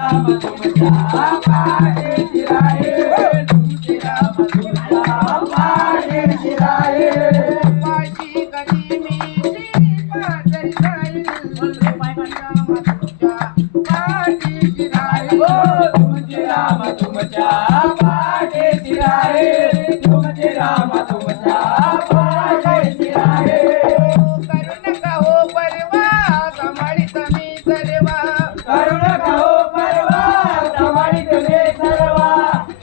राम तुमच्या पाठीशी राहील तुमचे राम तुमच्या पाठीशी राहील पाशी कधी मी श्रीपादरी जाईल राम तुमच्या पाठीशी राहील तुमचे राम तुमच्या पाठीशी राहील तुमचे राम तुमच्या पाठीशी राहील करू नका हो परवा सांभाळीत मी सर्वा करू नका हो परवा सांभाळीत मी सर्वा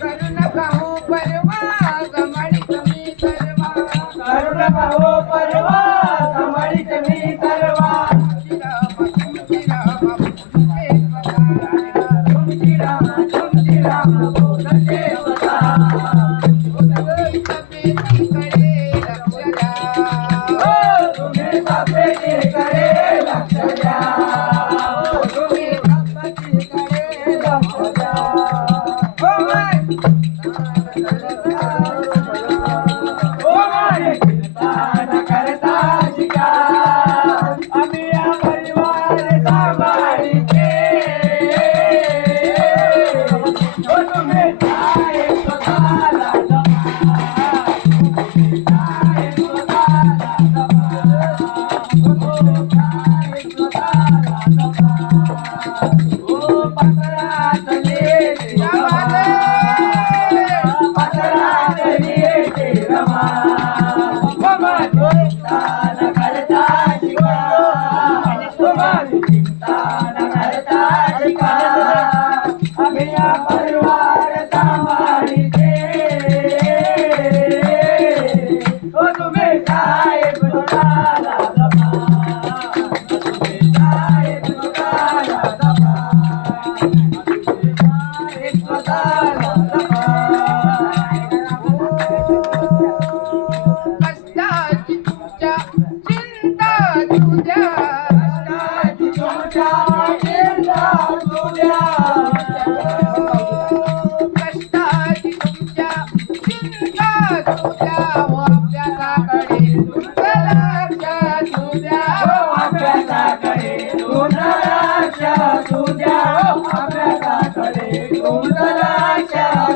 करू नका हो परवा सांभाळीत मी सर्वा करू नका हो परवा सांभाळीत मी सर्वा तुमची राम तुमचे स्वतः तुमची राम बोलते स्वतः तुम्ही तब्येतीकडे लक्ष द्या तुम्ही तब्येतीकडे लक्ष द्या तुम्ही तब्येतीकडे लक्ष द्या ओ माय कीर्तन करता शिका आम्ही या परिवार सांभाळीचे ओ तुम्ही काय स्वतःला परिवार सांभाळीचे ओ तुम्ही साहेब स्वतःला जपा तुम्ही साहेब स्वतःला जपा तुम्ही साहेब स्वतःला जपा कष्टाची तुमच्या चिंता तुझ्या कष्टाची तुमच्या चिंता तुझ्या कष्टाची तुमच्या चिंता तुझ्या अभ्यासाकडे तुमचं लक्ष तुझ्या अभ्यासाकडे तुझं लक्ष तुझ्या अभ्यासाकडे तुझं लक्ष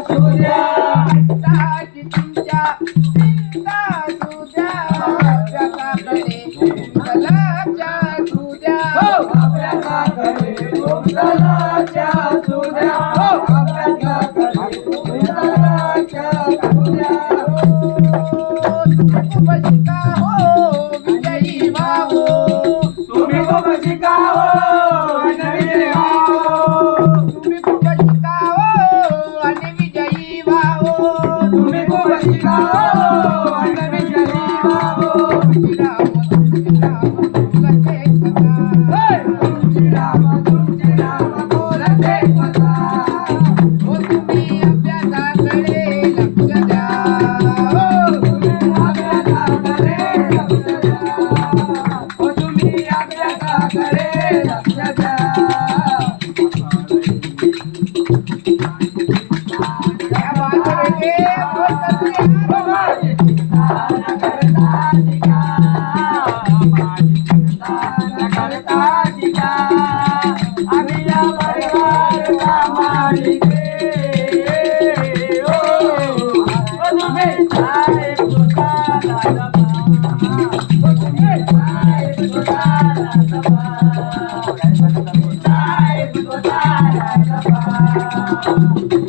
तुझ्या कष्टाची तुमच्या चिंता तुझ्या अभ्यासाकडे तुमचं लक्ष तुझ्या अभ्यासाकडे तुझं लक्ष तुझ्या अभ्यासाकडे तुझं लक्ष तुझ्या खूप शिका हो विजयी व्हावो तुम्ही खूप शिकावं नवीन व्हावं तुम्ही खूप शिकावो आणि विजयी व्हावो तुम्ही खूप शिकावं नवीन व्हावं तुमची राम बोलते स्वतः तुम्ही अभ्यासाकडे लक्ष द्या तुम्ही अभ्यासाकडे लक्ष द्या आम्ही या परिवार सांभाळीचे तुम्ही साहेब स्वतःला जपा तुम्ही साहेब स्वतःला जपा साहेब स्वतःला जपा